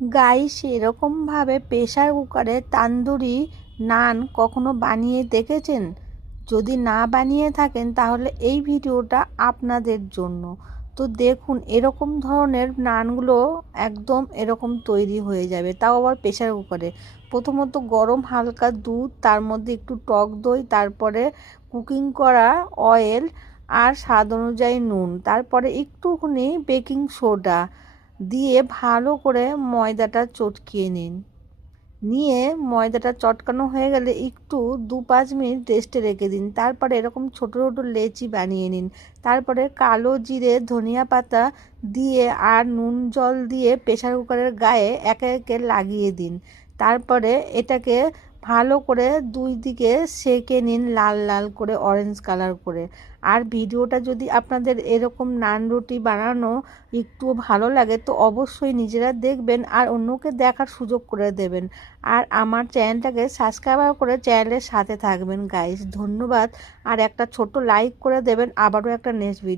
Guys, এরকমভাবে pressure কুকারে তান্দুরি নান কখনো বানিয়ে দেখেছেন? যদি না বানিয়ে থাকেন তাহলে এই ভিডিওটা আপনাদের জন্য। তো দেখুন, এরকম ধরনের নানগুলো একদম এরকম তৈরি হয়ে যাবে, তাও আবার প্রেসার কুকারে। প্রথমত গরম হালকা দুধ, তার মধ্যে একটু টক দই, তারপরে কুকিং করা অয়েল আর স্বাদ অনুযায়ী নুন, তারপরে একটুখানি বেকিং সোডা দিয়ে ভালো করে ময়দাটা চটকিয়ে নিন। নিয়ে ময়দাটা চটকানো হয়ে গেলে একটু 2-5 মিনিট রেস্টে রেখে দিন। তারপরে এরকম ছোট ছোট লেচি বানিয়ে নিন। তারপরে কালো জিরে, ধনিয়া পাতা দিয়ে আর নুন জল দিয়ে প্রেসার কুকারের গায়ে একে একে লাগিয়ে দিন। তারপরে এটাকে ভালো করে দুই দিকে সেঁকে নিন, লাল লাল করে, অরেঞ্জ কালার করে। আর ভিডিওটা যদি আপনাদের এরকম নান রুটি বানানো একটু ভালো লাগে তো অবশ্যই নিজেরা দেখবেন আর অন্যকে দেখার সুযোগ করে দেবেন। আর আমার চ্যানেলটাকে সাবস্ক্রাইব করে চ্যানেলের সাথে থাকবেন গাইস। ধন্যবাদ। আর একটা ছোট্ট লাইক করে দেবেন। আবারও একটা নেক্সট ভিডিও